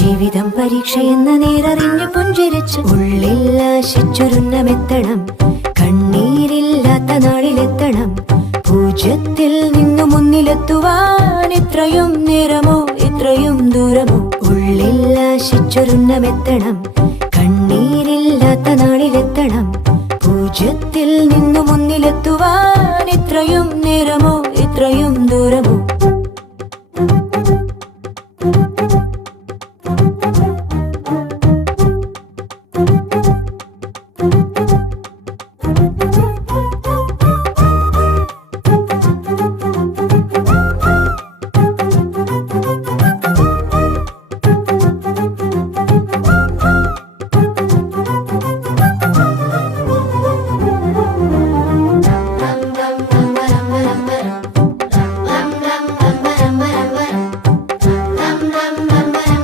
ജീവിതം പരീക്ഷയെന്ന നേരറിഞ്ഞു പുഞ്ചിരിച്ച് ഉള്ളിൽ ആശിച്ചൊരുന്നമെത്തണം. കണ്ണീരില്ലാത്ത നാളിലെത്തണം. പൂജ്യത്തിൽ നിന്നു മുന്നിലെത്തുവാൻ ഇത്രയും നേരമോ ഇത്രയും ദൂരമോ? ഉള്ളിൽ ആശിച്ചൊരുന്നമെത്തണം. കണ്ണീരില്ലാത്ത നാളിലെത്തണം. പൂജ്യത്തിൽ നിന്നു മുന്നിലെത്തുവാൻ ഇത്രയും നേരമോ